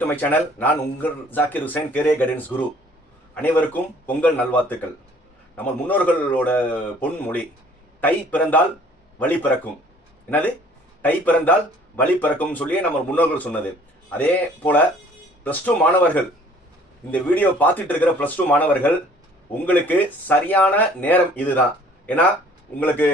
Back to my channel நான் உங்கள் ஜாக்கிர் ஹுசேன் கேரே கைடன்ஸ் குரு. அனைவருக்கும் பொங்கல் நல்வாழ்த்துக்கள். நம்ம முன்னோர்களோட பொன்மொழி தை பிறந்தால் வழி பிறக்கும். என்னது? தை பிறந்தால் வழி பிறக்கும் சொல்லி நம்ம முன்னோர்கள் சொன்னது. அதே போல ப்ளஸ் டூ மாணவர்கள் இந்த வீடியோ பார்த்துட்டு இருக்கிற ப்ளஸ் டூ மாணவர்கள் உங்களுக்கு சரியான நேரம் இதுதான். ஏன்னா உங்களுக்கு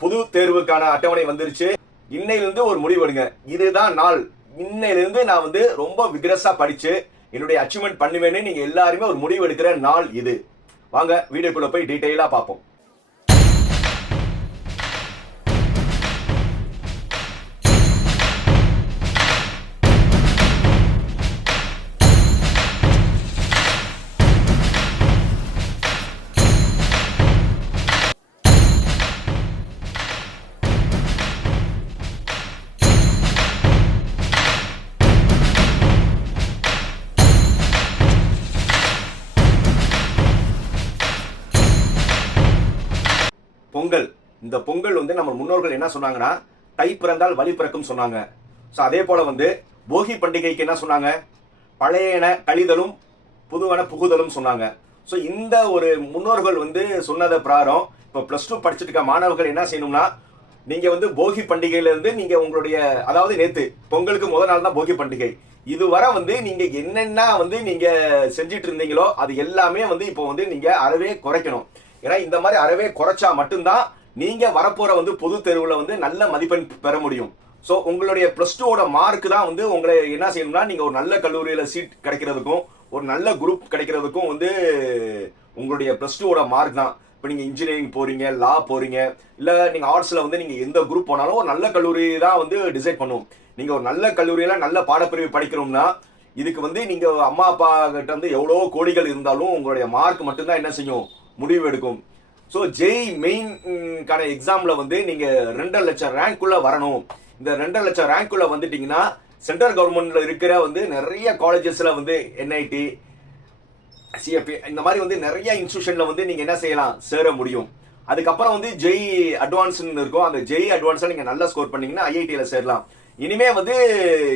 புது தேர்வுக்கான அட்டவணை வந்துருச்சு. இன்னையிலிருந்து ஒரு முடிவு எடுங்க. இதுதான் நாள். இன்னையிலிருந்து நான் வந்து ரொம்ப விக்ரஸா படிச்சு என்னுடைய அச்சீவ்மெண்ட் பண்ணுவேன்னு நீங்க எல்லாருமே ஒரு முடிவு எடுக்கிற நாள் இது. வாங்க வீடியோக்குள்ள போய் டீட்டெயிலா பார்ப்போம். இந்த பொங்கல் வந்து நம்ம முன்னோர்கள் என்ன சொன்னாங்கன்னா தை பிறந்தால் வழி பிறக்கும் சொன்னாங்க. ஸோ அதே போல வந்து போகி பண்டிகைக்கு என்ன சொன்னாங்க? பழையன கழிதலும் புதுவன புகுதலும் சொன்னாங்க. ஸோ இந்த ஒரு முன்னோர்கள் வந்து சொன்னதை பிராரம் இப்போ ப்ளஸ் டூ படிச்சுட்டு இருக்க மாணவர்கள் என்ன செய்யணும்னா நீங்க வந்து போகி பண்டிகையிலேருந்து நீங்கள் நீங்க உங்களுடைய அதாவது நேத்து பொங்கலுக்கு முதல் நாள் தான் போகி பண்டிகை. இதுவரை வந்து நீங்க என்னென்ன வந்து நீங்க செஞ்சிட்டு இருந்தீங்களோ அது எல்லாமே வந்து இப்போ வந்து நீங்க அறவே குறைக்கணும். ஏன்னா இந்த மாதிரி அறவே குறைச்சா மட்டும்தான் நீங்க வரப்போற வந்து பொது தேர்வுல வந்து நல்ல மதிப்பெண் பெற முடியும். ஸோ உங்களுடைய பிளஸ் டூவோட மார்க் தான் வந்து உங்களை என்ன செய்யணும்னா நீங்க ஒரு நல்ல கல்லூரியில சீட் கிடைக்கிறதுக்கும் ஒரு நல்ல குரூப் கிடைக்கிறதுக்கும் வந்து உங்களுடைய பிளஸ் டூவோட மார்க் தான். இப்போ நீங்கள் இன்ஜினியரிங் போகிறீங்க லா போகிறீங்க இல்லை நீங்கள் ஆர்ட்ஸில் வந்து நீங்கள் எந்த குரூப் போனாலும் ஒரு நல்ல கல்லூரி தான் வந்து டிசைட் பண்ணும். நீங்கள் ஒரு நல்ல கல்லூரியில் நல்ல பாடப்பிரிவு படிக்கிறோம்னா இதுக்கு வந்து நீங்கள் அம்மா அப்பா கிட்ட வந்து எவ்வளோ கோடிகள் இருந்தாலும் உங்களுடைய மார்க் மட்டும்தான் என்ன செய்யும்? முடிவு எடுக்கும். ஸோ ஜெய் மெயின்கான எக்ஸாமில் வந்து நீங்கள் ரெண்டரை லட்சம் ரேங்க்குள்ளே வரணும். இந்த ரெண்டரை லட்சம் ரேங்க்குள்ளே வந்துட்டிங்கன்னா சென்ட்ரல் கவர்மெண்ட்டில் இருக்கிற வந்து நிறைய காலேஜஸில் வந்து என்ஐடி சிஎஃப்பி இந்த மாதிரி வந்து நிறைய இன்ஸ்டியூஷனில் வந்து நீங்கள் என்ன செய்யலாம்? சேர முடியும். அதுக்கப்புறம் வந்து ஜெய் அட்வான்ஸ்னு இருக்கும். அந்த ஜெய் அட்வான்ஸாக நீங்கள் நல்லா ஸ்கோர் பண்ணீங்கன்னா ஐஐடியில சேரலாம். இனிமே வந்து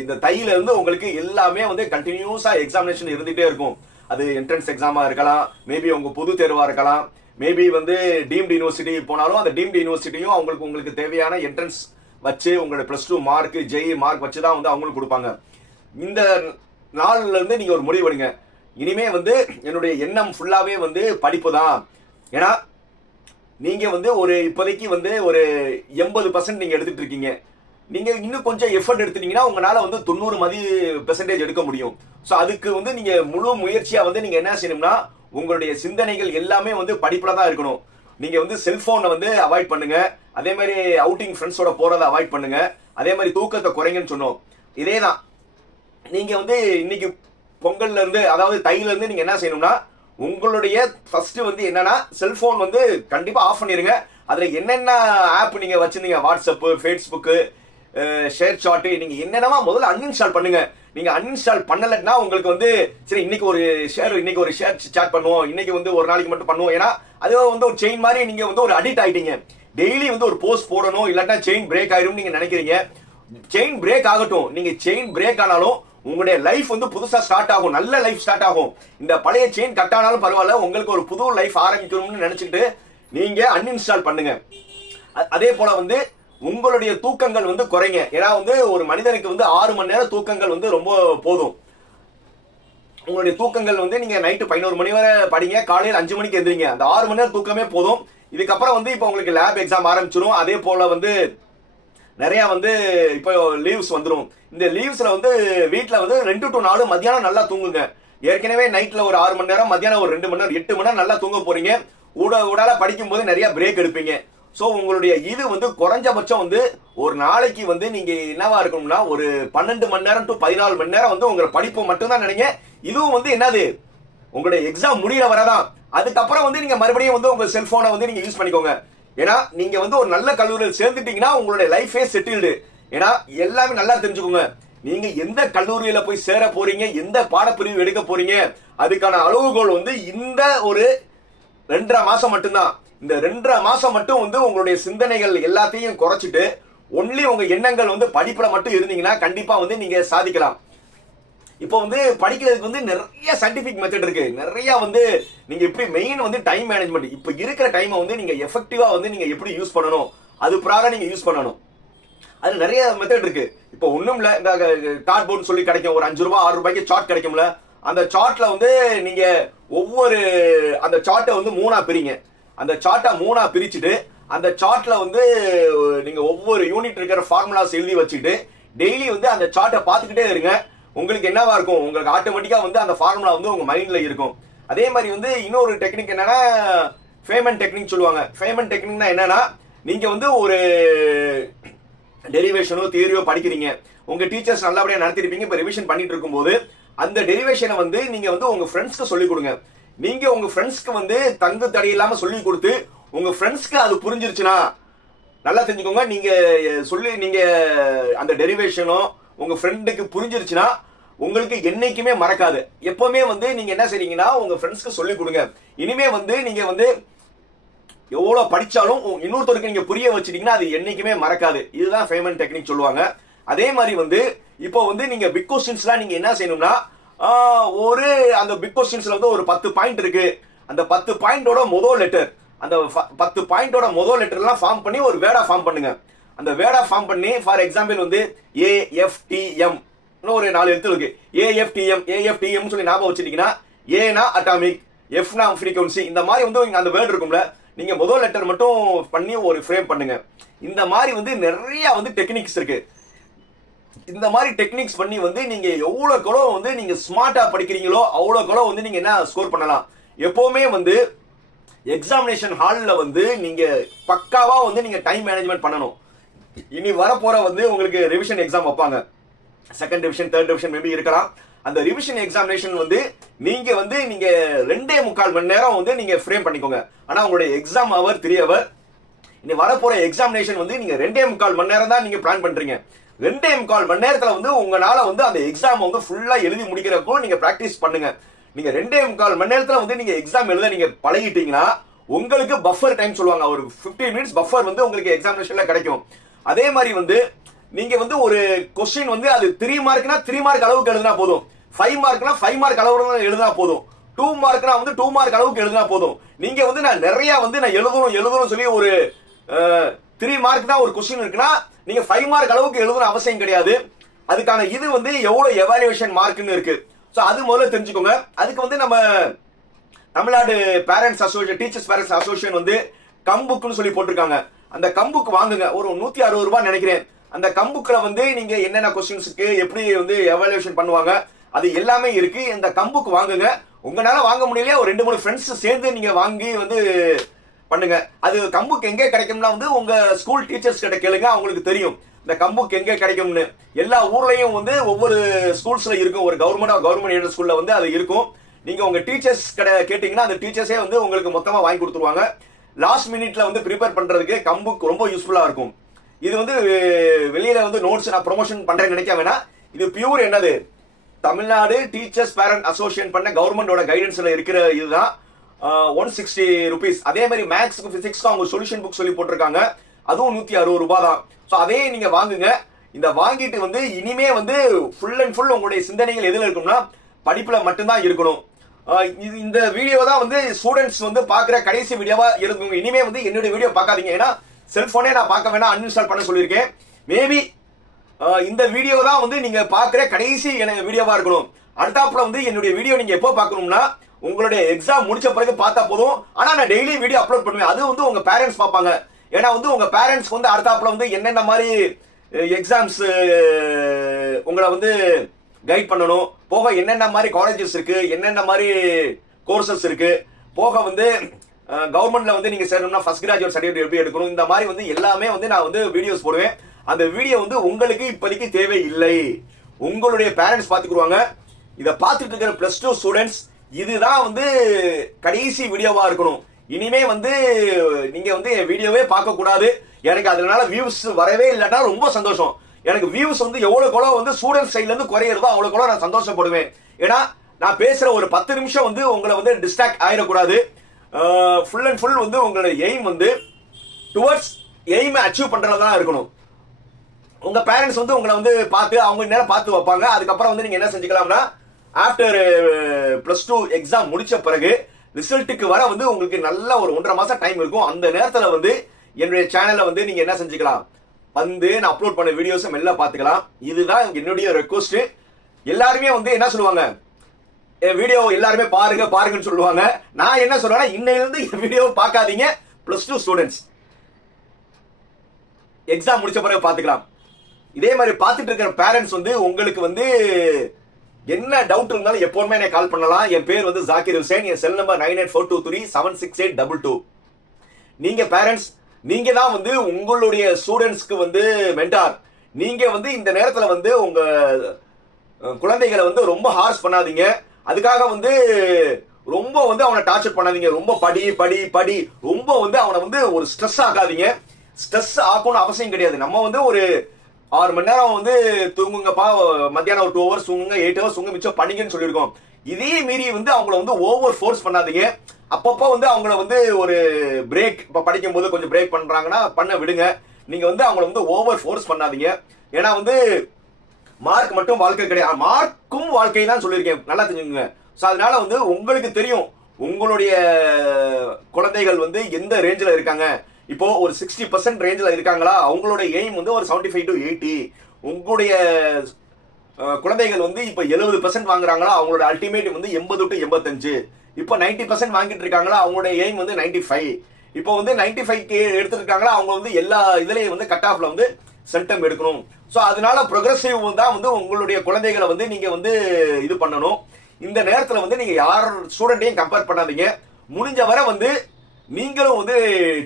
இந்த தையில இருந்து உங்களுக்கு எல்லாமே வந்து கண்டினியூஸா எக்ஸாமினேஷன் இருந்துகிட்டே இருக்கும். அது என்ட்ரன்ஸ் எக்ஸாமா இருக்கலாம். மேபி உங்க பொது தேர்வா இருக்கலாம். மேபி வந்து டீம்டு யூனிவர்சிட்டி போனாலும் அந்த டீம்டு யூனிவர்சிட்டியும் அவங்களுக்கு உங்களுக்கு தேவையான என்ட்ரன்ஸ் வச்சு உங்களோட ப்ளஸ் டூ மார்க் ஜெய் மார்க் வச்சு தான் வந்து அவங்களுக்கு கொடுப்பாங்க. இந்த நாள்லேருந்து நீங்கள் ஒரு முடிவு எடுங்க. இனிமே வந்து என்னுடைய எண்ணம் ஃபுல்லாகவே வந்து படிப்பு தான். ஏன்னா நீங்கள் வந்து ஒரு இப்போதைக்கு வந்து ஒரு எண்பது பர்சன்ட் நீங்கள் எடுத்துகிட்டு இருக்கீங்க. நீங்கள் இன்னும் கொஞ்சம் எஃபர்ட் எடுத்துட்டீங்கன்னா உங்களால் வந்து தொண்ணூறு மதி பெர்சன்டேஜ் எடுக்க முடியும். ஸோ அதுக்கு வந்து நீங்கள் முழு முயற்சியாக வந்து நீங்கள் என்ன செய்யணும்னா உங்களுடைய சிந்தனைகள் எல்லாமே வந்து படிப்புல தான் இருக்கணும். நீங்க வந்து செல்போனை வந்து அவாய்ட் பண்ணுங்க. அதே மாதிரி அவுட்டிங் ஃப்ரெண்ட்ஸோட போறதை அவாய்ட் பண்ணுங்க. அதே மாதிரி தூக்கத்தை குறைங்கன்னு சொன்னோம். இதே தான். நீங்க வந்து இன்னைக்கு பொங்கல்ல இருந்து அதாவது தையில இருந்து நீங்க என்ன செய்யணும்னா உங்களுடைய ஃபர்ஸ்ட் வந்து என்னன்னா செல்போன் வந்து கண்டிப்பா ஆஃப் பண்ணிருங்க. அதுல என்னென்ன ஆப் நீங்க வச்சிருந்தீங்க? வாட்ஸ்அப் ஃபேஸ்புக்கு ஷேர் சாட்டு நீங்க என்னென்னவா முதல்ல அன்இன்ஸ்டால் பண்ணுங்க. நீங்க அன்இன்ஸ்டால் பண்ணலன்னா உங்களுக்கு வந்து சரி இன்னைக்கு ஒரு ஷேர் இன்னைக்கு ஒரு ஷேர் சாட் பண்ணுவோம். இன்னைக்கு வந்து ஒரு நாளைக்கு மட்டும் பண்ணுவோம். ஏன்னா அது வந்து ஒரு செயின் மாதிரி நீங்க வந்து ஒரு அடிக்ட் ஆயிட்டீங்க. டெய்லி வந்து ஒரு போஸ்ட் போடணும். இல்லாட்டா செயின் பிரேக் ஆயிரும் நீங்க நினைக்கிறீங்க. செயின் பிரேக் ஆகட்டும். நீங்க செயின் பிரேக் ஆனாலும் உங்களுடைய லைஃப் வந்து புதுசா ஸ்டார்ட் ஆகும். நல்ல லைஃப் ஸ்டார்ட் ஆகும். இந்த பழைய செயின் கட் ஆனாலும் பரவாயில்ல. உங்களுக்கு ஒரு புது லைஃப் ஆரம்பிக்கணும்னு நினைச்சிட்டு நீங்க அன்இன்ஸ்டால் பண்ணுங்க. அதே போல வந்து உங்களுடைய தூக்கங்கள் வந்து குறைங்க. ஏன்னா வந்து ஒரு மனிதனுக்கு வந்து ஆறு மணி நேரம் தூக்கங்கள் வந்து ரொம்ப போதும். உங்களுடைய தூக்கங்கள் வந்து நீங்க நைட்டு பதினோரு மணி வரை படிங்க. காலையில் அஞ்சு மணிக்கு எந்திரிங்க. அந்த ஆறு மணி நேரம் தூக்கமே போதும். இதுக்கப்புறம் வந்து இப்போ உங்களுக்கு லேப் எக்ஸாம் ஆரம்பிச்சிடும் அதே போல வந்து நிறைய வந்து இப்போ லீவ்ஸ் வந்துடும் இந்த லீவ்ஸ்ல வந்து வீட்டில் வந்து ரெண்டு டு நாலு மத்தியானம் நல்லா தூங்குங்க. ஏற்கனவே நைட்டில் ஒரு ஆறு மணி நேரம் மத்தியானம் ஒரு ரெண்டு மணி நேரம் எட்டு மணி நேரம் நல்லா தூங்க போறீங்க. ஊட ஊடால படிக்கும் போது நிறைய பிரேக் எடுப்பீங்க. ஸோ உங்களுடைய இது வந்து குறைஞ்சபட்சம் வந்து ஒரு நாளைக்கு வந்து நீங்க என்னவா இருக்கணும்னா ஒரு பன்னெண்டு மணி நேரம் டு பதினாலு மணி நேரம் வந்து உங்களை படிப்பு மட்டும்தான் நினைங்க. இதுவும் வந்து என்னது? உங்களுடைய எக்ஸாம் முடியற வரதான். அதுக்கப்புறம் வந்து நீங்க மறுபடியும் வந்து உங்க செல்போனை வந்து நீங்க யூஸ் பண்ணிக்கோங்க. ஏன்னா நீங்க வந்து ஒரு நல்ல கல்லூரியில் சேர்ந்துட்டீங்கன்னா உங்களுடைய லைஃபே செட்டில்டு ஏன்னா எல்லாமே நல்லா தெரிஞ்சுக்கோங்க. நீங்க எந்த கல்லூரியில போய் சேர போறீங்க எந்த பாடப்பிரிவு எடுக்க போறீங்க அதுக்கான அளவுகோல் வந்து இந்த ஒரு ரெண்டரை மாசம் மட்டும்தான். இந்த ரெண்டரை மாசம் மட்டும் வந்து உங்களுடைய சிந்தனைகள் எல்லாத்தையும் குறைச்சிட்டு ஒன்லி உங்க எண்ணங்கள் வந்து படிப்புல மட்டும் இருந்தீங்கன்னா கண்டிப்பா வந்து நீங்க சாதிக்கலாம். இப்போ வந்து படிக்கிறதுக்கு வந்து நிறைய சயின்டிபிக் மெத்தட் இருக்கு. நிறைய வந்து நீங்க எப்படி மெயின் வந்து டைம் மேனேஜ்மெண்ட் இப்போ இருக்கிற டைமை வந்து நீங்க எஃபெக்டிவா வந்து நீங்க எப்படி யூஸ் பண்ணணும் அது ப்ராக நீங்க யூஸ் பண்ணணும். அது நிறைய மெத்தட் இருக்கு. இப்போ ஒன்றும் இல்லை இந்த கார்ட் சொல்லி கிடைக்கும் ஒரு அஞ்சு ரூபா ஆறு ரூபாய்க்கு சார்ட் கிடைக்கும்ல அந்த சார்ட்ல வந்து நீங்க ஒவ்வொரு அந்த சார்ட்டை வந்து மூணா பிரிங்க. அந்த சார்ட்டை மூணாக பிரிச்சுட்டு அந்த சார்ட்டில் வந்து நீங்கள் ஒவ்வொரு யூனிட் இருக்கிற ஃபார்முலாஸ் எழுதி வச்சுக்கிட்டு டெய்லி வந்து அந்த சார்ட்டை பார்த்துக்கிட்டே இருங்க. உங்களுக்கு என்னவா இருக்கும்? உங்களுக்கு ஆட்டோமேட்டிக்காக வந்து அந்த ஃபார்முலா வந்து உங்கள் மைண்டில் இருக்கும். அதே மாதிரி வந்து இன்னொரு டெக்னிக் என்னன்னா ஃபேமெண்ட் டெக்னிக் சொல்லுவாங்க. ஃபேமெண்ட் டெக்னிக்னா என்னன்னா நீங்கள் வந்து ஒரு டெரிவேஷனோ தியரியோ படிக்கிறீங்க. உங்கள் டீச்சர்ஸ் நல்லபடியாக நடத்திருப்பீங்க. இப்போ ரிவிஷன் பண்ணிட்டு இருக்கும்போது அந்த டெரிவேஷனை வந்து நீங்கள் வந்து உங்கள் ஃப்ரெண்ட்ஸ்க்கு சொல்லிக் கொடுங்க. நீங்க உங்க ஃப்ரெண்ட்ஸ்க்கு வந்து தங்கு தடை இல்லாம சொல்லி கொடுத்து உங்க ஃப்ரெண்ட்ஸ்க்கு அது புரிஞ்சிருச்சுன்னா நல்லா தெரிஞ்சுக்கோங்க. நீங்க சொல்லி நீங்க அந்த டெரிவேஷனோ உங்க ஃப்ரெண்டுக்கு புரிஞ்சிருச்சுன்னா உங்களுக்கு என்னைக்குமே மறக்காது. எப்பவுமே வந்து நீங்க என்ன செய்றீங்கன்னா உங்க ஃப்ரெண்ட்ஸ்க்கு சொல்லி கொடுங்க. இனிமே வந்து நீங்க வந்து எவ்வளவு படிச்சாலும் இன்னொருத்தருக்கு நீங்க புரிய வச்சிட்டீங்கன்னா அது என்னைக்குமே மறக்காது. இதுதான் ஃபேமன் டெக்னிக் சொல்லுவாங்க. அதே மாதிரி வந்து இப்போ வந்து நீங்க பிக் கொஸ்டின்ஸ்லாம் நீங்க என்ன செய்யணும்னா ஒரு அந்த பிக் கொஸ்டின்ஸ்ல வந்து ஒரு பத்து பாயிண்ட் இருக்கு. அந்த பத்து பாயிண்டோட முதல் லெட்டர் அந்த ஃப- பத்து பாயிண்டோட முதல் லெட்டர்லாம் ஃபார்ம் பண்ணி ஒரு வேர்டா ஃபார்ம் பண்ணுங்க. அந்த வேர்டா ஃபார்ம் பண்ணி ஃபார் எக்ஸாம்பிள் வந்து ஏஎஃப்டிஎம் ஒரு நாலு எழுத்து இருக்கு. ஏஎஃப்டிஎம் ஏஎஃப்டிஎம் சொல்லி ஞாபகம் வச்சிருக்கீங்கன்னா ஏனா அட்டாமிக் எஃப்னா ஃப்ரீக்வன்சி இந்த மாதிரி வந்து அந்த வேர்டு இருக்கும்ல நீங்க முதல் லெட்டர் மட்டும் பண்ணி ஒரு ஃப்ரேம் பண்ணுங்க. இந்த மாதிரி வந்து நிறைய வந்து டெக்னிக்ஸ் இருக்கு. இந்த மாதிரி டெக்னிக்ஸ் பண்ணி வந்து நீங்க எவ்வளவுக்கு எவ்வளவு வந்து நீங்க ஸ்மார்ட்டா படிக்கிறீங்களோ அவ்வளவுக்கு எவ்வளவு வந்து நீங்க என்ன ஸ்கோர் பண்ணலாம். எப்பவுமே வந்து எக்ஸாமினேஷன் ஹாலில் வந்து நீங்க பக்காவா வந்து நீங்க டைம் மேனேஜ்மெண்ட் பண்ணணும். இனி வரப்போற வந்து உங்களுக்கு ரிவிஷன் எக்ஸாம் வைப்பாங்க. Second division third division maybe இருக்கலாம். அந்த ரிவிஷன் எக்ஸாமினேஷன் வந்து நீங்க வந்து நீங்க ரெண்டே முக்கால் மணி நேரம் வந்து நீங்க ஃப்ரேம் பண்ணிக்கோங்க. ஆனா உங்களுடைய எக்ஸாம் அவர் த்ரீ அவர் இனி வரப்போற எக்ஸாமினேஷன் வந்து நீங்க ரெண்டே முக்கால் மணி நேரம் தான் நீங்க பிளான் பண்றீங்க. ரெண்டே கால் மணி நேரத்தில் வந்து உங்களால் வந்து அந்த எக்ஸாம் வந்து ஃபுல்லாக எழுதி முடிக்கிறப்போ நீங்கள் ப்ராக்டிஸ் பண்ணுங்க. நீங்கள் ரெண்டே கால் மணி நேரத்தில் வந்து நீங்கள் எக்ஸாம் எழுத நீங்கள் பழகிட்டீங்கன்னா உங்களுக்கு பஃபர் டைம் சொல்லுவாங்க. ஒரு 15 மினிட்ஸ் பஃபர் வந்து உங்களுக்கு எக்ஸாமினேஷனில் கிடைக்கும். அதே மாதிரி வந்து நீங்கள் வந்து ஒரு கொஸ்டின் வந்து அது த்ரீ மார்க்னா த்ரீ மார்க் அளவுக்கு எழுதினா போதும். ஃபைவ் மார்க்னா ஃபைவ் மார்க் அளவுக்கு எழுதினா போதும். டூ மார்க்னா வந்து டூ மார்க் அளவுக்கு எழுதினா போதும். நீங்க வந்து நான் நிறைய வந்து நான் எழுதணும் எழுதணும் சொல்லி ஒரு த்ரீ மார்க் தான் ஒரு கொஸ்டின் இருக்குன்னா நீங்க ஃபைவ் மார்க் அளவுக்கு எழுதணும் அவசியம் கிடையாது. அதுக்கான இது வந்து எவ்வளவு எவாலுவேஷன் மார்க்னு இருக்கு. ஸோ அது முதல்ல தெரிஞ்சுக்கோங்க. அதுக்கு வந்து நம்ம Tamil Nadu parents association teachers parents association வந்து கம்புக்குன்னு சொல்லி போட்டிருக்காங்க. அந்த கம்புக்கு வாங்குங்க. ஒரு நூத்தி அறுபது ரூபாய் நினைக்கிறேன். அந்த கம்புக்கில் வந்து நீங்க என்னென்ன கொஸ்டின்ஸுக்கு எப்படி வந்து எவாலுவேஷன் பண்ணுவாங்க அது எல்லாமே இருக்கு. இந்த கம்புக்கு வாங்குங்க. உங்களால வாங்க முடியலையா? ஒரு ரெண்டு மூணு ஃப்ரெண்ட்ஸ் சேர்ந்து நீங்க வாங்கி வந்து பண்ணுங்க. அது கம்புக்கு எங்கே கிடைக்கும்னா வந்து உங்க ஸ்கூல் டீச்சர்ஸ் கிட்ட கேளுங்க அவங்களுக்கு தெரியும். இந்த கம்புக்கு எங்கே கிடைக்கும்னு. எல்லா ஊர்லயும் வந்து ஒவ்வொரு ஸ்கூல்ஸ்ல இருக்கும். ஒரு கவர்மெண்ட் கவர்மெண்ட் எய்டட் ஸ்கூல்ல வந்து அது இருக்கும். நீங்க உங்க டீச்சர்ஸ் கிட்ட கேட்டீங்கன்னா அந்த டீச்சர்ஸே வந்து உங்களுக்கு மொத்தமா வாங்கி கொடுத்துருவாங்க. லாஸ்ட் மினிட்ல வந்து ப்ரிப்பேர் பண்றதுக்கு கம்புக்கு ரொம்ப யூஸ்ஃபுல்லா இருக்கும். இது வந்து வெளியில வந்து நோட்ஸ் நான் ப்ரொமோஷன் பண்றேன்னு நினைக்க வேணாம் இது பியூர் என்னது? தமிழ்நாடு டீச்சர்ஸ் பேரண்ட் அசோசியேஷன் பண்ண கவர்மெண்டோட கைடன்ஸ்ல இருக்கிற இதுதான். ஒன் சிக்ஸ்டி ருபீஸ் அதே மாதிரி மேக்ஸ்க்கு பிசிக்ஸ்க்கு அவங்க சொல்யூஷன் புக் சொல்லி போட்டிருக்காங்க. அதுவும் நூத்தி அறுபது ரூபாய் தான் ஸோ அதே நீங்க வாங்குங்க. இந்த வாங்கிட்டு வந்து இனிமே வந்து ஃபுல் அண்ட் ஃபுல் உங்களுடைய சிந்தனைகள் எதுல இருக்கும்னா படிப்புல மட்டும்தான் இருக்கணும். இது இந்த வீடியோ தான் வந்து ஸ்டூடெண்ட்ஸ் வந்து பாக்குற கடைசி வீடியோவா இருக்கும் இனிமே வந்து என்னுடைய வீடியோ பார்க்காதீங்க. ஏன்னா செல்போனே நான் பார்க்க வேணாம் அன்இன்ஸ்டால் பண்ண சொல்லியிருக்கேன். மேபி இந்த வீடியோ தான் வந்து நீங்க பாக்குற கடைசி எனக்கு வீடியோவா இருக்கணும். அடுத்தாப்புல வந்து என்னுடைய வீடியோ நீங்க எப்போ பார்க்கணும்னா உங்களுடைய எக்ஸாம் முடிச்ச பிறகு பார்த்தா போதும். ஆனா நான் டெய்லி வீடியோ அப்லோட் பண்ணுவேன். அது வந்து உங்க பேரண்ட்ஸ் பார்ப்பாங்க. ஏன்னா வந்து உங்க பேரண்ட்ஸ்க்கு வந்து அடுத்தாப்புல வந்து என்னென்ன மாதிரி எக்ஸாம்ஸ் உங்களை வந்து கைட் பண்ணணும். போக என்னென்ன மாதிரி காலேஜஸ் இருக்கு. என்னென்ன மாதிரி கோர்சஸ் இருக்கு. போக வந்து கவர்மெண்ட்ல வந்து நீங்க சேரணும்னா ஃபர்ஸ்ட் கிராஜுவேட் சர்டிஃபிகேட் எப்படி எடுக்கணும்? இந்த மாதிரி வந்து எல்லாமே வந்து நான் வந்து வீடியோஸ் போடுவேன். அந்த வீடியோ வந்து உங்களுக்கு இப்போதைக்கு தேவை இல்லை உங்களுடைய பேரண்ட்ஸ் பாத்துக்குருவாங்க இதை பார்த்துட்டு இருக்கிற பிளஸ் டூ ஸ்டூடெண்ட்ஸ் இதுதான் வந்து கடைசி வீடியோவா இருக்கணும். இனிமே வந்து நீங்க வந்து என் வீடியோவே பார்க்க கூடாது எனக்கு அதனால வியூஸ் வரவே இல்லைன்னா ரொம்ப சந்தோஷம். எனக்கு வியூஸ் வந்து எவ்வளவு கூட வந்து ஸ்டூடெண்ட் சைட்ல இருந்து குறையிறதோ அவ்வளவு கூட நான் சந்தோஷப்படுவேன். ஏன்னா நான் பேசுற ஒரு பத்து நிமிஷம் வந்து உங்களை வந்து டிஸ்ட்ராக்ட் ஆயிடக்கூடாது. ஃபுல் அண்ட் ஃபுல் வந்து உங்களோட எய்ம் வந்து டுவர்ட்ஸ் எய்மை அச்சீவ் பண்றதா இருக்கணும். உங்க பேரண்ட்ஸ் வந்து உங்களை வந்து பார்த்து அவங்க நேரம் பார்த்து வைப்பாங்க. அதுக்கப்புறம் வந்து நீங்க என்ன செஞ்சுக்கலாம்னா ஆஃப்டர் பிளஸ் டூ எக்ஸாம் முடிச்ச பிறகு ரிசல்ட்டுக்கு வர வந்து உங்களுக்கு நல்ல ஒரு ஒன்றரை மாசம் டைம் இருக்கும். அந்த நேரத்தில் வந்து என்னுடைய சேனலை வந்து நீங்க என்ன செஞ்சுக்கலாம்? வந்து நான் அப்லோட் பண்ண வீடியோஸை மெல்ல பார்த்துக்கலாம். இதுதான் என்னுடைய ரெக்வஸ்ட் எல்லாருமே வந்து என்ன சொல்லுவாங்க? என் வீடியோ எல்லாருமே பாருங்க பாருங்கன்னு சொல்லுவாங்க. நான் என்ன சொல்றேன்னா இன்னையிலிருந்து என் வீடியோ பார்க்காதீங்க. பிளஸ் டூ ஸ்டூடெண்ட்ஸ் எக்ஸாம் முடிச்ச பிறகு பார்த்துக்கலாம். இதே மாதிரி பார்த்துட்டு இருக்கிற பேரண்ட்ஸ் வந்து உங்களுக்கு வந்து என்ன டவுட் இருந்தாலும் எப்போதுமே என்னை கால் பண்ணலாம். என் பேர் வந்து ஜாக்கிர் ஹுசேன். என் cell number nine eight four two three seven six eight double two. நீங்கள் பேரண்ட்ஸ் நீங்கள் தான் வந்து உங்களுடைய ஸ்டூடெண்ட்ஸ்க்கு வந்து மென்டார் நீங்கள் வந்து இந்த நேரத்தில் வந்து உங்கள் குழந்தைகளை வந்து ரொம்ப ஹார்ஸ் பண்ணாதீங்க. அதுக்காக வந்து ரொம்ப வந்து அவனை டார்ச்சர் பண்ணாதீங்க. ரொம்ப படி படி படி. ரொம்ப வந்து அவனை வந்து ஒரு ஸ்ட்ரெஸ் ஆக்காதீங்க. ஸ்ட்ரெஸ் ஆக்கணும்னு அவசியம் கிடையாது. நம்ம வந்து ஒரு ஆறு மணி நேரம் வந்து தூங்குங்கப்பா மத்தியானம் ஒரு டூ ஹவர்ஸ் தூங்குங்க எயிட் ஹவர்ஸ் தூங்க மிச்சம் படிங்கன்னு சொல்லியிருக்கோம். இதே மீறி வந்து அவங்கள வந்து ஓவர் ஃபோர்ஸ் பண்ணாதீங்க. அப்பப்போ வந்து அவங்கள வந்து ஒரு பிரேக் இப்போ படிக்கும் போது கொஞ்சம் பிரேக் பண்ணுறாங்கன்னா பண்ண விடுங்க. நீங்கள் வந்து அவங்கள வந்து ஓவர் ஃபோர்ஸ் பண்ணாதீங்க. ஏன்னா வந்து மார்க் மட்டும் வாழ்க்கை கிடையாது. மார்க்கும் வாழ்க்கை தான் சொல்லியிருக்கேன். நல்லா தெரிஞ்சுங்க ஸோ அதனால வந்து உங்களுக்கு தெரியும் உங்களுடைய குழந்தைகள் வந்து எந்த ரேஞ்சில் இருக்காங்க. இப்போ ஒரு சிக்ஸ்டி பர்சன்ட் ரேஞ்சில் இருக்காங்களா? அவங்களோட எய்ம் வந்து ஒரு செவன்டி ஃபைவ் டு எயிட்டி உங்களுடைய குழந்தைகள் வந்து இப்போ எழுபது பர்சன்ட் வாங்குறாங்களா? அவங்களோட அல்டிமேட் வந்து எண்பது டு எண்பத்தஞ்சு. இப்போ நைன்டி பர்சன்ட் வாங்கிட்டு இருக்காங்களா? அவங்களோட எய்ம் வந்து நைன்டி ஃபைவ் இப்போ வந்து நைன்டி ஃபைவ் கே எடுத்திருக்காங்களா? அவங்க வந்து எல்லா இதுலேயும் வந்து கட் ஆஃப்ல வந்து சென்டம் எடுக்கணும். ஸோ அதனால ப்ரொக்ரஸிவ் தான் வந்து உங்களுடைய குழந்தைகளை வந்து நீங்கள் வந்து இது பண்ணணும். இந்த நேரத்தில் வந்து நீங்கள் யார் ஸ்டூடெண்ட்டையும் கம்பேர் பண்ணாதீங்க. முடிஞ்ச வரை வந்து நீங்களும் வந்து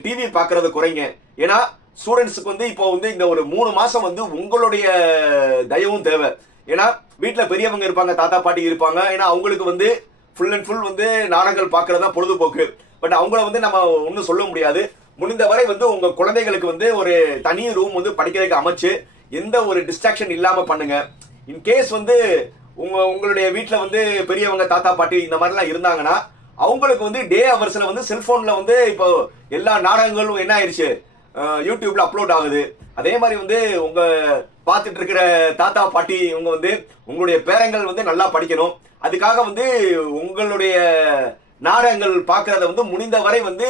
டிவி பார்க்கறத குறைங்க. ஏன்னா ஸ்டூடெண்ட்ஸுக்கு வந்து இப்போ வந்து இந்த ஒரு மூணு மாசம் வந்து உங்களுடைய தயவும் தேவை. ஏன்னா வீட்டில் பெரியவங்க இருப்பாங்க தாத்தா பாட்டி இருப்பாங்க. ஏன்னா அவங்களுக்கு வந்து ஃபுல் அண்ட் ஃபுல் வந்து நாடகங்கள் பார்க்கறது தான் பொழுதுபோக்கு. பட் அவங்கள வந்து நம்ம ஒன்றும் சொல்ல முடியாது. முடிந்தவரை வந்து உங்க குழந்தைகளுக்கு வந்து ஒரு தனி ரூம் வந்து படிக்கிறதுக்கு அமைச்சு எந்த ஒரு டிஸ்ட்ராக்ஷன் இல்லாம பண்ணுங்க. இன் கேஸ் வந்து உங்க உங்களுடைய வீட்டில் வந்து பெரியவங்க தாத்தா பாட்டி இந்த மாதிரிலாம் இருந்தாங்கன்னா அவங்களுக்கு வந்து டே அவர்ஸில் வந்து செல்ஃபோனில் வந்து இப்போ எல்லா நாடகங்களும் என்ன ஆயிடுச்சு யூடியூப்ல அப்லோட் ஆகுது. அதே மாதிரி வந்து உங்க பார்த்துட்டு இருக்கிற தாத்தா பாட்டி இவங்க வந்து உங்களுடைய பேரங்கள் வந்து நல்லா படிக்கணும். அதுக்காக வந்து உங்களுடைய நாடகங்கள் பார்க்கறத வந்து முடிந்த வரை வந்து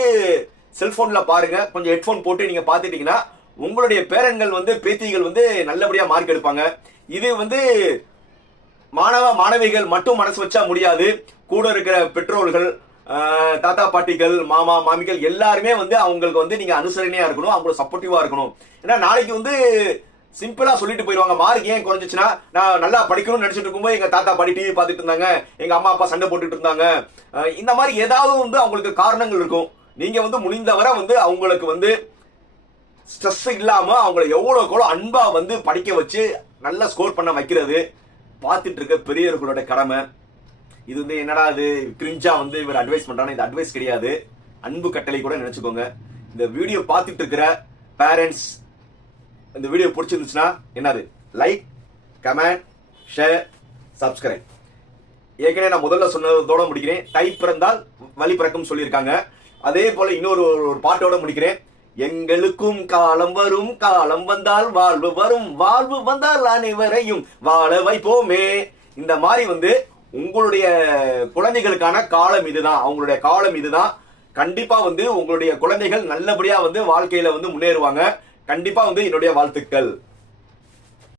செல்போன்ல பாருங்க. கொஞ்சம் ஹெட்ஃபோன் போட்டு நீங்க பார்த்துட்டீங்கன்னா உங்களுடைய பேரன்கள் வந்து பேத்திகள் வந்து நல்லபடியா மார்க் எடுப்பாங்க. இது வந்து மாணவ மாணவிகள் மட்டும் மனசு வச்சா முடியாது. கூட இருக்கிற பெற்றோர்கள் தாத்தா பாட்டிகள் மாமா மாமிகள் எல்லாருமே வந்து அவங்களுக்கு வந்து நீங்க அனுசரணையா இருக்கணும் அவங்களுக்கு சப்போர்ட்டிவா இருக்கணும். ஏன்னா நாளைக்கு வந்து சிம்பிளா சொல்லிட்டு போயிடுவாங்க மார்க் ஏன் குறைஞ்சிச்சுன்னா நான் நல்லா படிக்கணும்னு நினைச்சிட்டு இருக்கும்போது எங்க தாத்தா பாடி டிவி பார்த்துட்டு இருந்தாங்க எங்க அம்மா அப்பா சண்டை போட்டுட்டு இருந்தாங்க. இந்த மாதிரி ஏதாவது வந்து அவங்களுக்கு காரணங்கள் இருக்கும். நீங்க வந்து முடிந்தவரை வந்து அவங்களுக்கு வந்து ஸ்ட்ரெஸ் இல்லாம அவங்களை எவ்வளோக்கு எவ்வளவு அன்பா வந்து படிக்க வச்சு நல்லா ஸ்கோர் பண்ண வைக்கிறது. பார்த்துட்டு இருக்க பெரியவர்களோட கடமை. இது வந்து என்னடா இது? கிரிஞ்சா வந்து இவர் அட்வைஸ் பண்றாங்க இது அட்வைஸ் கிடையாது. அன்பு கட்டளை கூட நினைச்சுக்கோங்க. இந்த வீடியோ பார்த்துட்டு இருக்கிற பேரண்ட்ஸ் இந்த வீடியோ பிடிச்சிருந்துச்சுன்னா என்னது? லைக் கமெண்ட் ஷேர் சப்ஸ்கிரைப் ஏற்கனவே நான் முதல்ல சொன்னதோட முடிக்கிறேன். தை பிறந்தால் வழி பிறக்கும் சொல்லியிருக்காங்க. அதே போல இன்னொரு ஒரு பாட்டோட முடிக்கிறேன். எங்களுக்கும் காலம் வரும் காலம் வந்தால் வாழ்வு வரும். வாழ்வு வந்தால் அனைவரையும் வாழ வைப்போமே. இந்த மாதிரி வந்து உங்களுடைய குழந்தைகளுக்கான காலம் இதுதான். அவங்களுடைய காலம் இதுதான். கண்டிப்பா வந்து உங்களுடைய குழந்தைகள் நல்லபடியா வந்து வாழ்க்கையில வந்து முன்னேறுவாங்க. கண்டிப்பா வந்து என்னுடைய வாழ்த்துக்கள்.